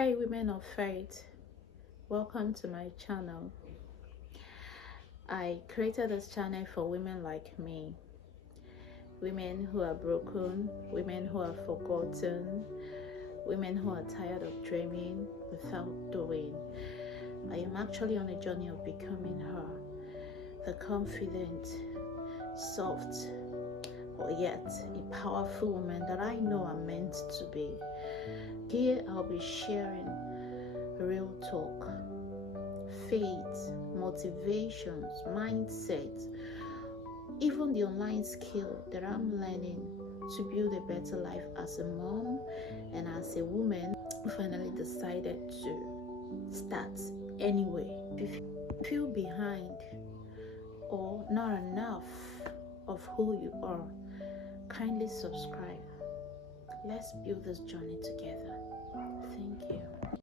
Hey women of faith, welcome to my channel. I created this channel for women like me, women who are broken, women who are forgotten, women who are tired of dreaming without doing. I am actually on a journey of becoming her, the confident, soft, or yet a powerful woman that I know I'm meant to be. Here I'll be sharing real talk, faith, motivations, mindset, even the online skill that I'm learning to build a better life as a mom and as a woman who finally decided to start anyway. If you feel behind or not enough of who you are, kindly subscribe. Let's build this journey together. Thank you.